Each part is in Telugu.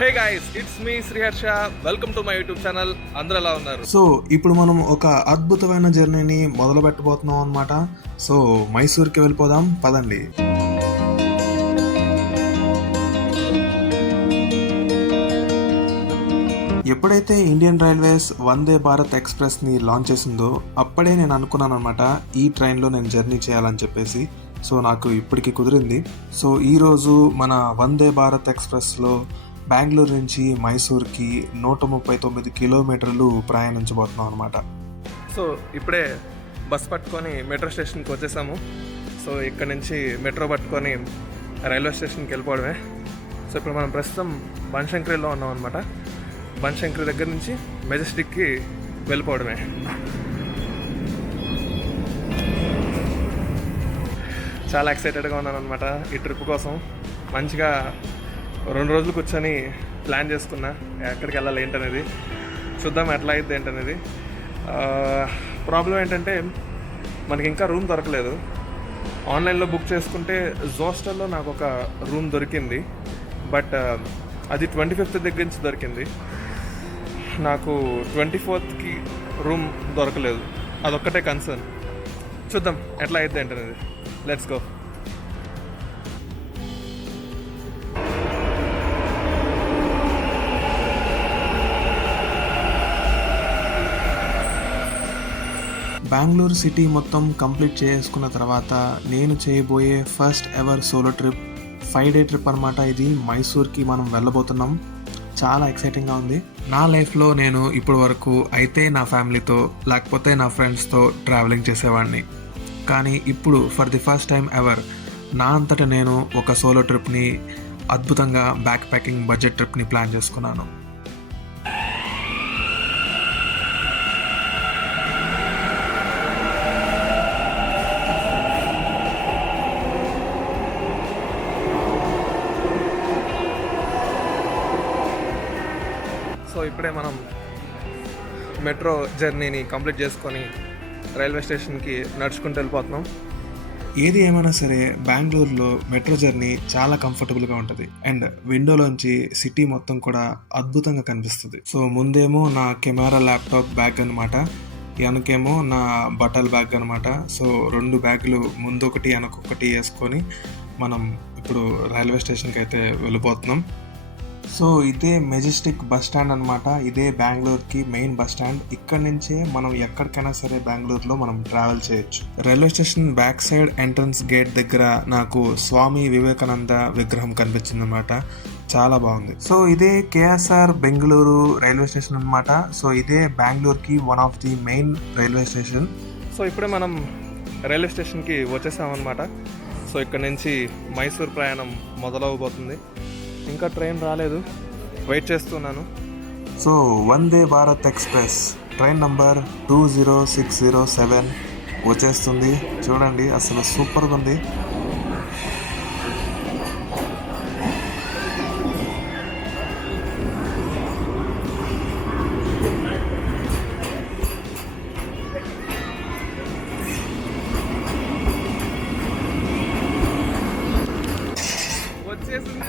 Hey guys, it's me Sriharsha. Welcome to my YouTube channel. అందరూ ఎలా ఉన్నారు? సో ఇప్పుడు మనం ఒక అద్భుతమైన జర్నీని మొదలు పెట్టబోతున్నాం అనమాట. సో మైసూర్కి వెళ్ళిపోదాం, పదండి. ఎప్పుడైతే Indian railways Vande Bharat ఎక్స్ప్రెస్ని launch చేసిందో అప్పుడే నేను అనుకున్నాను అనమాట, ఈ ట్రైన్లో నేను జర్నీ చేయాలని చెప్పేసి. సో నాకు ఇప్పటికి కుదిరింది. సో ఈరోజు మన వందే భారత్ ఎక్స్ప్రెస్లో బెంగళూరు నుంచి మైసూర్కి 139 కిలోమీటర్లు ప్రయాణించబోతున్నాం అనమాట. సో ఇప్పుడే బస్ పట్టుకొని మెట్రో స్టేషన్కి వచ్చేసాము. సో ఇక్కడ నుంచి మెట్రో పట్టుకొని రైల్వే స్టేషన్కి వెళ్ళిపోవడమే. సో ఇప్పుడు మనం ప్రస్తుతం బన్శంకరిలో ఉన్నాం అనమాట. బన్శంకరి దగ్గర నుంచి మెజెస్టిక్కి వెళ్ళిపోవడమే. చాలా ఎక్సైటెడ్గా ఉన్నాను అనమాట ఈ ట్రిప్ కోసం. మంచిగా 2 రోజులు కూర్చొని ప్లాన్ చేసుకున్నా ఎక్కడికి వెళ్ళాలి ఏంటనేది. చూద్దాం ఎట్లా అయింది ఏంటనేది. ప్రాబ్లం ఏంటంటే మనకి ఇంకా రూమ్ దొరకలేదు. ఆన్లైన్లో బుక్ చేసుకుంటే జోస్టర్లో నాకు ఒక రూమ్ దొరికింది, బట్ అది 25th దగ్గర నుంచి దొరికింది. నాకు 24th రూమ్ దొరకలేదు. అదొక్కటే కన్సర్న్. చూద్దాం ఎట్లా అయింది ఏంటనేది. Let's go. బెంగళూరు సిటీ మొత్తం కంప్లీట్ చేసుకున్న తర్వాత నేను చేయబోయే first ever solo trip 5 day trip అనమాట. ఇది మైసూర్కి మనం వెళ్ళబోతున్నాం. చాలా ఎక్సైటింగ్గా ఉంది. నా లైఫ్లో నేను ఇప్పటి వరకు అయితే నా ఫ్యామిలీతో లేకపోతే నా ఫ్రెండ్స్తో ట్రావెలింగ్ చేసేవాడిని. కానీ ఇప్పుడు for the first time ever నా అంతటా నేను ఒక సోలో ట్రిప్ని, అద్భుతంగా బ్యాక్ ప్యాకింగ్ బడ్జెట్ ట్రిప్ని ప్లాన్ చేసుకున్నాను. సో ఇప్పుడే మనం మెట్రో జర్నీని కంప్లీట్ చేసుకొని రైల్వే స్టేషన్కి నడుచుకుంటూ వెళ్ళిపోతున్నాం. ఏది ఏమైనా సరే బెంగళూరులో మెట్రో జర్నీ చాలా కంఫర్టబుల్గా ఉంటుంది. అండ్ విండోలోంచి సిటీ మొత్తం కూడా అద్భుతంగా కనిపిస్తుంది. సో ముందేమో నా కెమెరా, ల్యాప్టాప్ బ్యాగ్ అనమాట, వెనకేమో నా బట్టల బ్యాగ్ అనమాట. సో 2 బ్యాగులు ముందొకటి వెనకొకటి వేసుకొని మనం ఇప్పుడు రైల్వే స్టేషన్కి అయితే వెళ్ళిపోతున్నాం. సో ఇదే మెజెస్టిక్ బస్ స్టాండ్ అనమాట. ఇదే బెంగళూరుకి మెయిన్ బస్ స్టాండ్. ఇక్కడ నుంచే మనం ఎక్కడికైనా సరే బెంగళూరులో మనం ట్రావెల్ చేయొచ్చు. Railway station back side entrance gate దగ్గర నాకు స్వామి వివేకానంద విగ్రహం కనిపించింది అనమాట. చాలా బాగుంది. సో ఇదే కేఎస్ఆర్ బెంగళూరు రైల్వే స్టేషన్ అనమాట. సో ఇదే బెంగళూరుకి one of the main railway station. So ఇప్పుడే మనం రైల్వే స్టేషన్కి వచ్చేసామన్నమాట. సో ఇక్కడ నుంచి మైసూర్ ప్రయాణం మొదలవబోతుంది. ఇంకా ట్రైన్ రాలేదు, వెయిట్ చేస్తున్నాను. So Vande Bharat express train number 20607 వచ్చేస్తుంది. చూడండి, అసలు సూపర్గా ఉంది.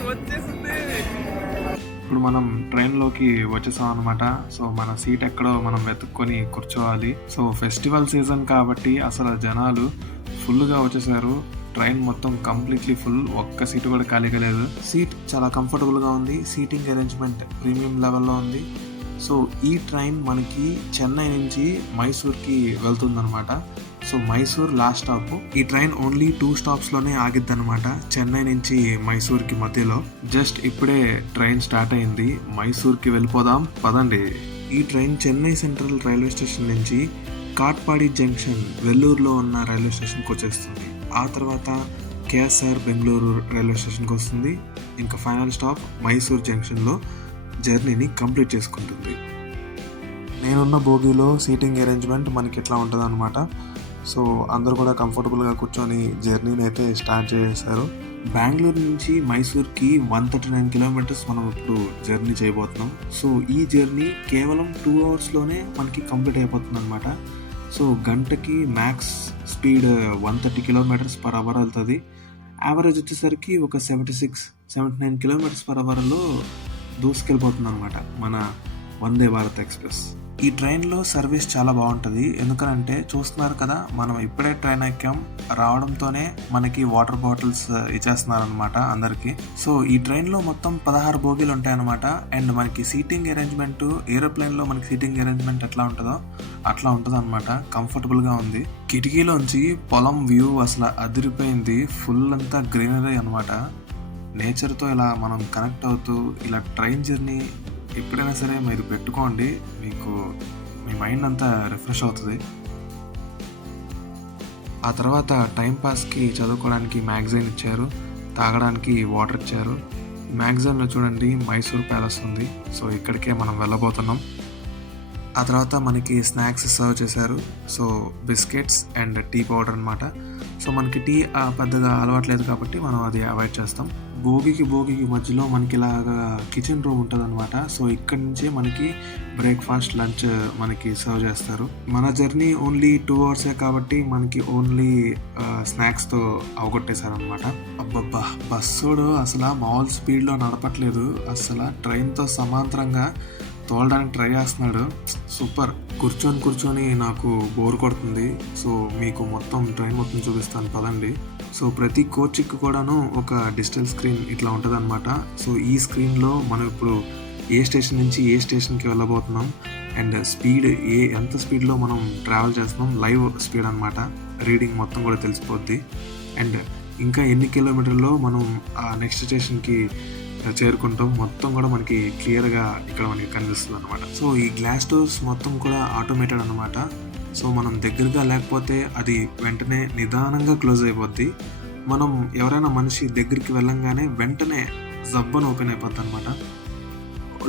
వచ్చేసింది. ఇప్పుడు మనం ట్రైన్లోకి వచ్చేసాం అనమాట. సో మన సీట్ ఎక్కడో మనం వెతుక్కొని కూర్చోవాలి. సో ఫెస్టివల్ సీజన్ కాబట్టి అసలు జనాలు ఫుల్గా వచ్చేసారు. ట్రైన్ మొత్తం కంప్లీట్లీ ఫుల్, ఒక్క సీటు కూడా ఖాళీగా లేదు. సీట్ చాలా కంఫర్టబుల్గా ఉంది. సీటింగ్ అరేంజ్మెంట్ ప్రీమియం లెవెల్లో ఉంది. సో ఈ ట్రైన్ మనకి చెన్నై నుంచి మైసూర్కి వెళ్తుందనమాట. So Mysore last stop. ఈ ట్రైన్ ఓన్లీ 2 స్టాప్స్లోనే ఆగిద్ది అనమాట, చెన్నై నుంచి మైసూర్కి మధ్యలో. జస్ట్ ఇప్పుడే ట్రైన్ స్టార్ట్ అయింది. మైసూర్కి వెళ్ళిపోదాం, పదండి. ఈ train Chennai central railway station నుంచి కాట్పాడి జంక్షన్ వెల్లూరులో ఉన్న రైల్వే స్టేషన్కి వచ్చేస్తుంది. ఆ తర్వాత కేఎస్ఆర్ బెంగళూరు రైల్వే స్టేషన్కి వస్తుంది. ఇంకా ఫైనల్ స్టాప్ మైసూర్ జంక్షన్లో జర్నీని కంప్లీట్ చేసుకుంటుంది. నేనున్న బోగీలో సీటింగ్ అరేంజ్మెంట్ మనకి ఇట్లా ఉంటుంది అనమాట. సో అందరూ కూడా కంఫర్టబుల్గా కూర్చొని జర్నీని అయితే స్టార్ట్ చేశారు. బెంగళూరు నుంచి మైసూర్కి 139 కిలోమీటర్స్ మనం ఇప్పుడు జర్నీ చేయబోతున్నాం. సో ఈ జర్నీ కేవలం 2 అవర్స్లోనే మనకి కంప్లీట్ అయిపోతుంది అనమాట. సో గంటకి max speed 130 kilometres per hour వెళ్తుంది. యావరేజ్ వచ్చేసరికి ఒక 76-79 కిలోమీటర్స్ పర్ అవర్లో దూసుకెళ్ళిపోతుంది అనమాట మన వందే భారత్ ఎక్స్ప్రెస్. ఈ ట్రైన్లో సర్వీస్ చాలా బాగుంటుంది. ఎందుకనంటే చూస్తున్నారు కదా, మనం ఇప్పుడే ట్రైన్ ఎక్కాం, రావడంతోనే మనకి వాటర్ బాటిల్స్ ఇచ్చేస్తున్నారు అనమాట అందరికి. సో ఈ ట్రైన్లో మొత్తం 16 బోగీలు ఉంటాయన్నమాట. అండ్ మనకి సీటింగ్ అరేంజ్మెంట్ ఏరోప్లేన్లో మనకి సీటింగ్ అరేంజ్మెంట్ ఎట్లా ఉంటుందో అట్లా ఉంటుంది అనమాట. కంఫర్టబుల్గా ఉంది. కిటికీలోంచి పొలం వ్యూ అసలు అదిరిపోయింది. ఫుల్ అంతా గ్రీనరీ అనమాట. నేచర్తో ఇలా మనం కనెక్ట్ అవుతూ ఇలా ట్రైన్ జర్నీ ఎప్పుడైనా సరే మీరు పెట్టుకోండి, మీకు మీ మైండ్ అంతా రిఫ్రెష్ అవుతుంది. ఆ తర్వాత టైంపాస్కి చదువుకోవడానికి మ్యాగజైన్ ఇచ్చారు, తాగడానికి వాటర్ ఇచ్చారు. మ్యాగజైన్లో చూడండి మైసూర్ ప్యాలెస్ ఉంది. సో ఇక్కడికే మనం వెళ్ళబోతున్నాం. ఆ తర్వాత మనకి స్నాక్స్ సర్వ్ చేశారు. So biscuits and tea powder అనమాట. సో మనకి టీ పెద్దగా అలవాట్లేదు కాబట్టి మనం అది అవాయిడ్ చేస్తాం. భోగికి మధ్యలో మనకి ఇలాగా కిచెన్ రూమ్ ఉంటుంది అనమాట. సో ఇక్కడి నుంచే మనకి బ్రేక్ఫాస్ట్ లంచ్ మనకి సర్వ్ చేస్తారు. మన జర్నీ ఓన్లీ 2 అవర్సే కాబట్టి మనకి ఓన్లీ స్నాక్స్తో అవగొట్టేశారనమాట. అబ్బబ్బా, బస్సోడు అసలు మామూలు స్పీడ్లో నడపట్లేదు. అసలు ట్రైన్తో సమాంతరంగా తోలడానికి ట్రై చేస్తున్నాడు. సూపర్. కూర్చొని నాకు బోర్ కొడుతుంది. సో మీకు మొత్తం ట్రైన్ మొత్తం చూపిస్తాను పదండి. సో ప్రతి కోచ్కి కూడాను ఒక డిజిటల్ స్క్రీన్ ఇట్లా ఉంటుంది అనమాట. సో ఈ స్క్రీన్లో మనం ఇప్పుడు ఏ స్టేషన్ నుంచి ఏ స్టేషన్కి వెళ్ళబోతున్నాం అండ్ స్పీడ్ ఎంత స్పీడ్లో మనం ట్రావెల్ చేస్తున్నాం, లైవ్ స్పీడ్ అనమాట. రీడింగ్ మొత్తం కూడా తెలిసిపోద్ది. అండ్ ఇంకా ఎన్ని కిలోమీటర్లో మనం ఆ నెక్స్ట్ స్టేషన్కి చేరుకుంటాం మొత్తం కూడా మనకి క్లియర్గా ఇక్కడ మనకి కనిపిస్తుంది అనమాట. సో ఈ గ్లాస్ డోర్స్ మొత్తం కూడా ఆటోమేటెడ్ అనమాట. సో మనం దగ్గరగా లేకపోతే అది వెంటనే నిదానంగా క్లోజ్ అయిపోద్ది. మనం ఎవరైనా మనిషి దగ్గరికి వెళ్ళంగానే వెంటనే జబ్బను ఓపెన్ అయిపోద్ది అనమాట.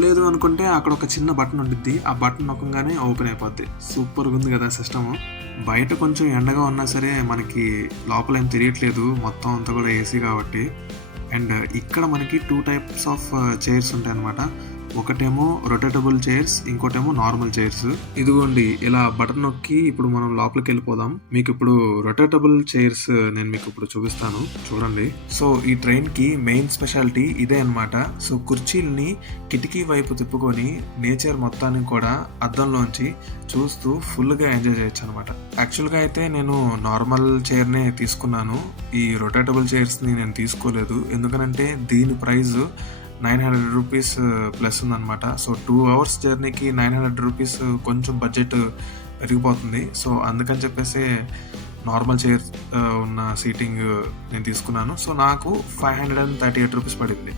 లేదు అనుకుంటే అక్కడ ఒక చిన్న బటన్ ఉండిద్ది, ఆ బటన్ నొక్కగానే ఓపెన్ అయిపోద్ది. సూపర్గా ఉంది కదా సిస్టమ్. బయట కొంచెం ఎండగా ఉన్నా సరే మనకి లోపల ఏం తెలియట్లేదు, మొత్తం అంతా కూడా ఏసీ కాబట్టి. అండ్ ఇక్కడ మనకి 2 టైప్స్ ఆఫ్ చైర్స్ ఉంటాయి అనమాట. ఒకటేమో రొటేటబుల్ చైర్స్, ఇంకోటేమో నార్మల్ చైర్స్. ఇదిగోండి ఇలా బటన్ నొక్కి ఇప్పుడు మనం లోపలికి వెళ్ళిపోదాం. మీకు ఇప్పుడు రొటేటబుల్ చైర్స్ నేను మీకు ఇప్పుడు చూపిస్తాను, చూడండి. సో ఈ ట్రైన్ కి మెయిన్ స్పెషాలిటీ ఇదే అనమాట. సో కుర్చీల్ని కిటికీ వైపు తిప్పుకొని నేచర్ మొత్తాన్ని కూడా అద్దంలోంచి చూస్తూ ఫుల్గా ఎంజాయ్ చేయొచ్చు అనమాట. యాక్చువల్గా అయితే నేను నార్మల్ చైర్నే తీసుకున్నాను, ఈ రొటేటబుల్ చైర్స్ని నేను తీసుకోలేదు. ఎందుకనంటే దీని ప్రైస్ 900 రూపీస్ ప్లస్ ఉందన్నమాట. సో 2 అవర్స్ జర్నీకి 900 రూపీస్ కొంచెం బడ్జెట్ పెరిగిపోతుంది. సో అందుకని చెప్పేసి నార్మల్ చైర్ ఉన్న సీటింగ్ నేను తీసుకున్నాను. సో నాకు 538 రూపీస్ పడింది.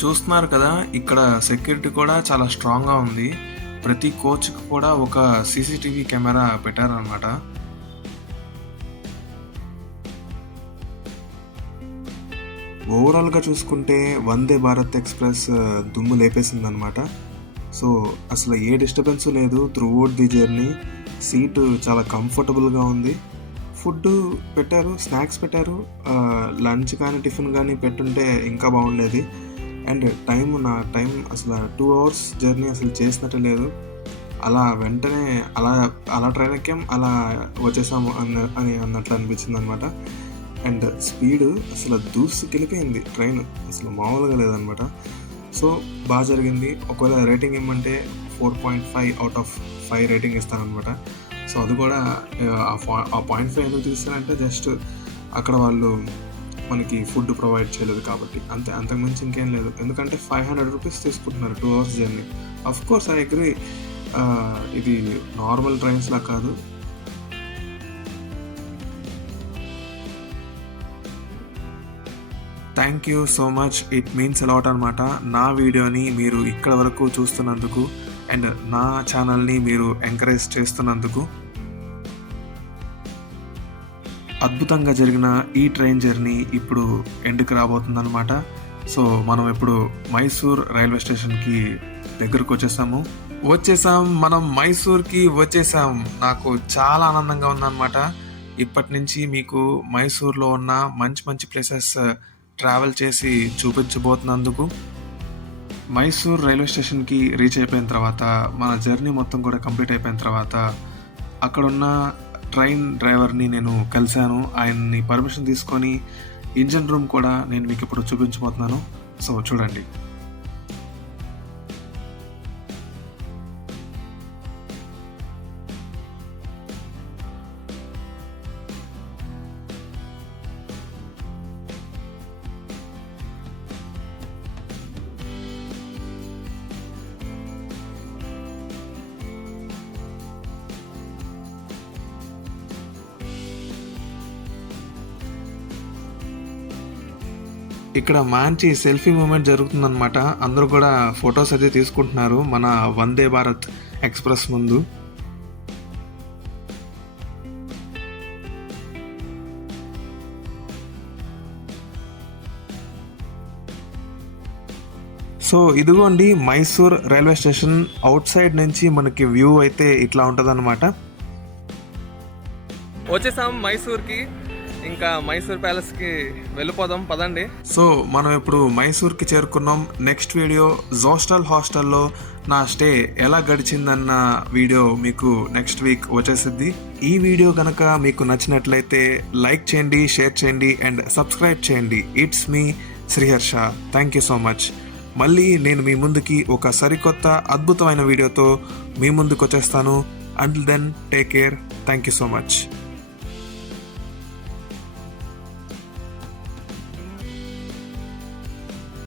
చూస్తున్నారు కదా, ఇక్కడ సెక్యూరిటీ కూడా చాలా స్ట్రాంగ్గా ఉంది. ప్రతి కోచ్కి కూడా ఒక సీసీటీవీ కెమెరా పెట్టారనమాట. ఓవరాల్గా చూసుకుంటే వందే భారత్ ఎక్స్ప్రెస్ దుమ్ము లేపేసిందనమాట. సో అసలు ఏ డిస్టర్బెన్స్ లేదు త్రూఅవుట్ ది జర్నీ. సీటు చాలా కంఫర్టబుల్గా ఉంది. ఫుడ్ పెట్టారు, స్నాక్స్ పెట్టారు. లంచ్ కానీ టిఫిన్ కానీ పెట్టుంటే ఇంకా బాగుండేది. అండ్ నా టైం అసలు 2 అవర్స్ జర్నీ అసలు చేసినట్టు లేదు. అలా వెంటనే అలా ట్రైన్ ఎక్కాం, అలా వచ్చేసాము అని అన్నట్లు అనిపించింది అనమాట. అండ్ స్పీడ్ అసలు దూసుకెళ్ళిపోయింది ట్రైన్, అసలు మామూలుగా లేదనమాట. సో బాగా జరిగింది. ఒకవేళ రేటింగ్ ఇమ్మంటే 4.5 అవుట్ ఆఫ్ 5 రేటింగ్ ఇస్తానమాట. సో అది కూడా ఆ 0.5 ఎందుకు తీస్తానంటే జస్ట్ అక్కడ వాళ్ళు మనకి ఫుడ్ ప్రొవైడ్ చేయలేదు కాబట్టి, అంతకుమించి ఇంకేం లేదు. ఎందుకంటే 500 రూపీస్ తీసుకుంటున్నారు 2 hours journey. Of course I agree, ఇది నార్మల్ ట్రైన్స్లా కాదు. Thank you so much, it means a lot అనమాట. నా వీడియోని మీరు ఇక్కడ వరకు చూస్తున్నందుకు అండ్ నా ఛానల్ని మీరు ఎంకరేజ్ చేస్తున్నందుకు. అద్భుతంగా జరిగిన ఈ ట్రైన్ జర్నీ ఇప్పుడు ఎండ్కి రాబోతుందన్నమాట. సో మనం ఇప్పుడు మైసూర్ రైల్వే స్టేషన్కి దగ్గరకు వచ్చేసాం. మనం మైసూర్కి వచ్చేసాం. నాకు చాలా ఆనందంగా ఉందన్నమాట. ఇప్పటి నుంచి మీకు మైసూర్లో ఉన్న మంచి ప్లేసెస్ ట్రావెల్ చేసి చూపించబోతున్నందుకు. మైసూర్ రైల్వే స్టేషన్కి రీచ్ అయిపోయిన తర్వాత మన జర్నీ మొత్తం కూడా కంప్లీట్ అయిపోయిన తర్వాత అక్కడున్న ట్రైన్ డ్రైవర్ని నేను కలిశాను. ఆయన్ని పర్మిషన్ తీసుకొని ఇంజన్ రూమ్ కూడా నేను మీకు ఇప్పుడు చూపించబోతున్నాను. సో చూడండి. ఇక్కడ మంచి సెల్ఫీ మూమెంట్ జరుగుతుందన్నమాట. అందరూ కూడా ఫొటోస్ అయితే తీసుకుంటున్నారు మన వందే భారత్ ఎక్స్ప్రెస్ ముందు. సో ఇదిగోండి Mysore railway station. Out side నుంచి మనకి వ్యూ అయితే ఇట్లా ఉంటుందన్నమాట. వచ్చేసాం మైసూర్కి. ఇంకా మైసూర్ ప్యాలెస్కి వెళ్ళిపోదాం పదండి. సో మనం ఇప్పుడు మైసూర్కి చేరుకున్నాం. నెక్స్ట్ వీడియో జోస్టల్ హాస్టల్లో నా స్టే ఎలా గడిచిందన్న వీడియో మీకు నెక్స్ట్ వీక్ వచ్చేసిద్ది. ఈ వీడియో కనుక మీకు నచ్చినట్లయితే లైక్ చేయండి, షేర్ చేయండి అండ్ సబ్స్క్రైబ్ చేయండి. It's me Sriharsha. Thank you so much. మళ్ళీ నేను మీ ముందుకి ఒక సరికొత్త అద్భుతమైన వీడియోతో మీ ముందుకు వచ్చేస్తాను. Until then take care. Thank you so much.